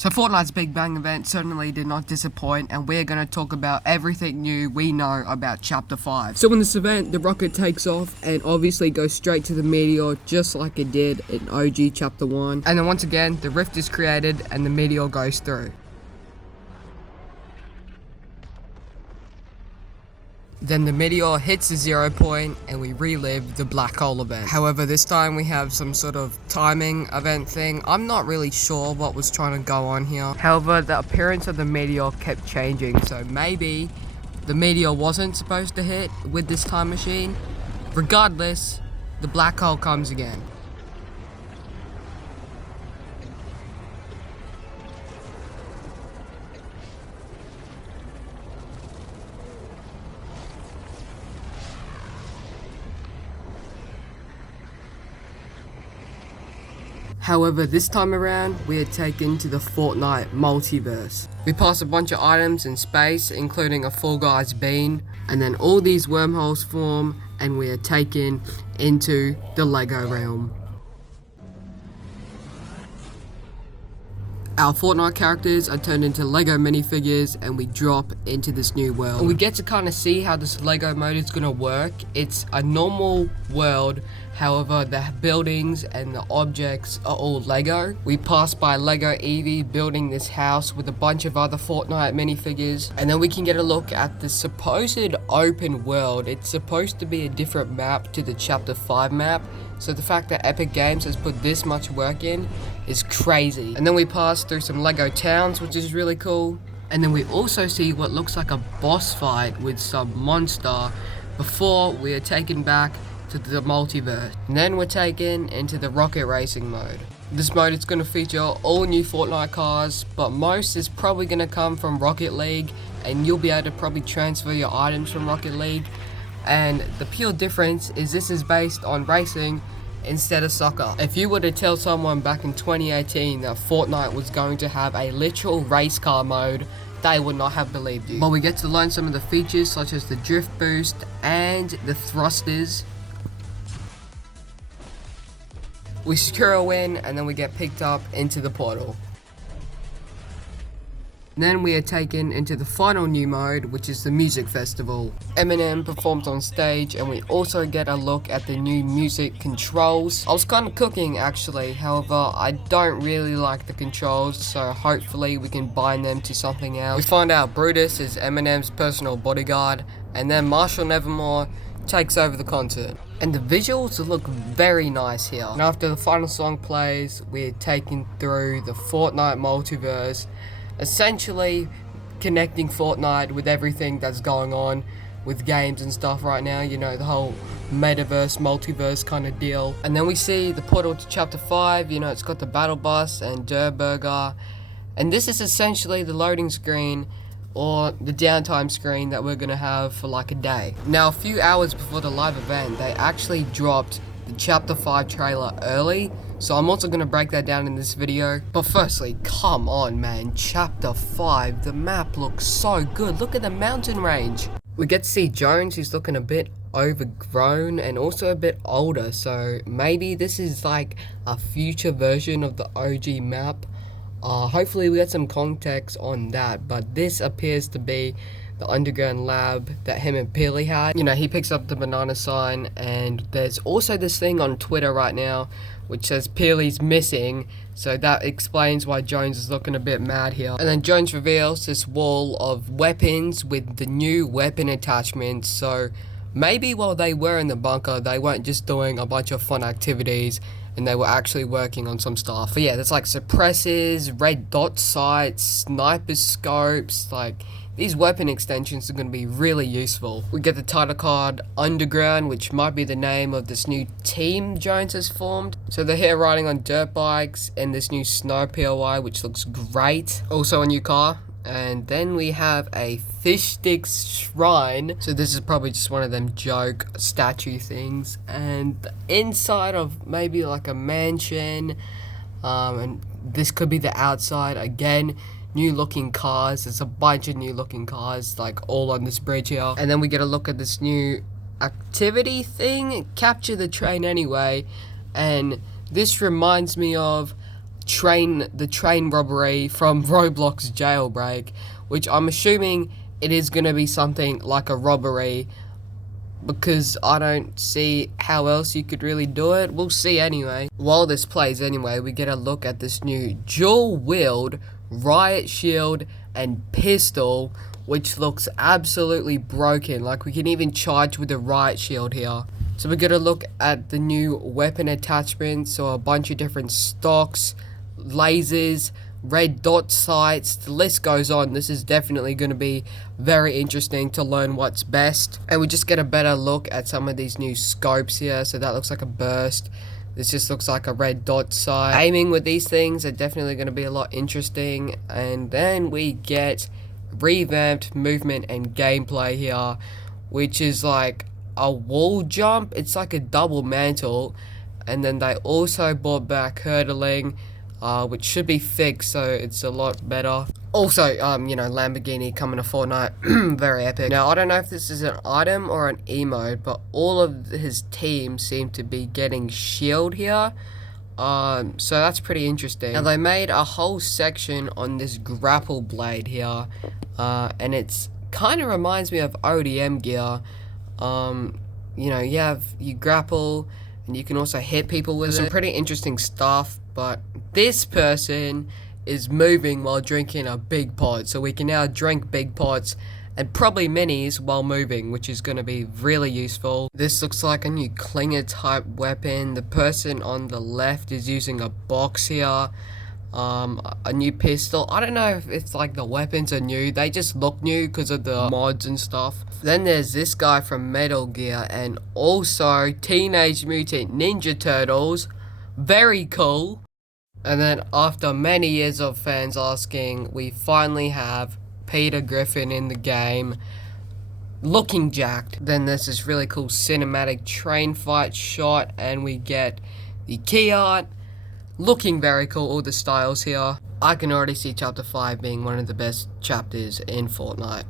So Fortnite's Big Bang event certainly did not disappoint, and we're going to talk about everything new we know about Chapter 5. So in this event, the rocket takes off and obviously goes straight to the meteor just like it did in OG Chapter 1. And then once again, the rift is created and the meteor goes through. Then the meteor hits the 0 point and we relive the black hole event. However, this time we have some sort of timing event thing. I'm not really sure what was trying to go on here. However, the appearance of the meteor kept changing, so maybe the meteor wasn't supposed to hit with this time machine. Regardless, the black hole comes again. However, this time around, we are taken to the Fortnite multiverse. We pass a bunch of items in space, including a Fall Guys bean, and then all these wormholes form, and we are taken into the Lego realm. Our Fortnite characters are turned into Lego minifigures and we drop into this new world. And we get to kind of see how this Lego mode is going to work. It's a normal world, however the buildings and the objects are all Lego. We pass by Lego Eevee building this house with a bunch of other Fortnite minifigures. And then we can get a look at the supposed open world. It's supposed to be a different map to the Chapter 5 map. So the fact that Epic Games has put this much work in is crazy. And then we pass through some Lego towns, which is really cool. And then we also see what looks like a boss fight with some monster before we are taken back to the multiverse. And then we're taken into the rocket racing mode. This mode is going to feature all new Fortnite cars, but most is probably going to come from Rocket League, and you'll be able to probably transfer your items from Rocket League. And the pure difference is this is based on racing instead of soccer. If you were to tell someone back in 2018 that Fortnite was going to have a literal race car mode, they would not have believed you. But we get to learn some of the features such as the drift boost and the thrusters. We secure a win and then we get picked up into the portal. Then we are taken into the final new mode, which is the music festival. Eminem performs on stage and we also get a look at the new music controls. I was kind of cooking actually, however I don't really like the controls, so hopefully we can bind them to something else. We find out Brutus is Eminem's personal bodyguard, and then Marshall Nevermore takes over the concert. And the visuals look very nice here. And after the final song plays, we're taken through the Fortnite multiverse, essentially connecting Fortnite with everything that's going on with games and stuff right now, you know, the whole metaverse, multiverse kind of deal. And then we see the portal to Chapter 5, you know, it's got the battle bus and Durr Burger, and this is essentially the loading screen or the downtime screen that we're gonna have for like a day. Now, a few hours before the live event, they actually dropped the Chapter 5 trailer early, so I'm also going to break that down in this video. But firstly, come on man, Chapter 5, the map looks so good. Look at the mountain range. We get to see Jones, who's looking a bit overgrown and also a bit older, so maybe this is like a future version of the OG map. Hopefully we get some context on that, but this appears to be the underground lab that him and Peely had. You know, he picks up the banana sign, and there's also this thing on Twitter right now which says Peely's missing, so that explains why Jones is looking a bit mad here. And then Jones reveals this wall of weapons with the new weapon attachments, so maybe while they were in the bunker, they weren't just doing a bunch of fun activities, and they were actually working on some stuff. But yeah, there's like suppressors, red dot sights, sniper scopes, like these weapon extensions are going to be really useful. We get the title card Underground, which might be the name of this new team Jones has formed. So they're here riding on dirt bikes and this new snow POI, which looks great. Also a new car. And then we have a fish sticks shrine. So this is probably just one of them joke statue things. And inside of maybe like a mansion. And this could be the outside again. New looking cars. There's a bunch of new looking cars like all on this bridge here. And then we get a look at this new activity thing, Capture the Train Anyway. And this reminds me of the train robbery from Roblox Jailbreak, which I'm assuming it is going to be something like a robbery, because I don't see how else you could really do it. We'll see anyway. While this plays anyway, we get a look at this new dual-wield riot shield and pistol, which looks absolutely broken. Like, we can even charge with the riot shield here. So we get a look at the new weapon attachments, so a bunch of different stocks, lasers, red dot sights, the list goes on. This is definitely going to be very interesting to learn what's best. And we just get a better look at some of these new scopes here. So that looks like a burst. This just looks like a red dot sight. Aiming with these things are definitely going to be a lot interesting. And then we get revamped movement and gameplay here, which is like a wall jump. It's like a double mantle. And then they also brought back hurdling, which should be fixed, so it's a lot better. Also, you know, Lamborghini coming to Fortnite, very epic. Now, I don't know if this is an item or an emote, but all of his team seem to be getting shield here. So that's pretty interesting. Now, they made a whole section on this grapple blade here, and it's kind of reminds me of ODM gear. You know, you grapple, and you can also hit people with it. Some pretty interesting stuff. But this person is moving while drinking a big pot, so we can now drink big pots and probably minis while moving, which is going to be really useful. This looks like a new Klinger type weapon. The person on the left is using a box here, a new pistol. I don't know if it's like the weapons are new, they just look new because of the mods and stuff. Then there's this guy from Metal Gear, and also Teenage Mutant Ninja Turtles. Very cool. And then after many years of fans asking, we finally have Peter Griffin in the game, looking jacked. Then there's this really cool cinematic train fight shot, and we get the key art, looking very cool, all the styles here. I can already see Chapter 5 being one of the best chapters in Fortnite.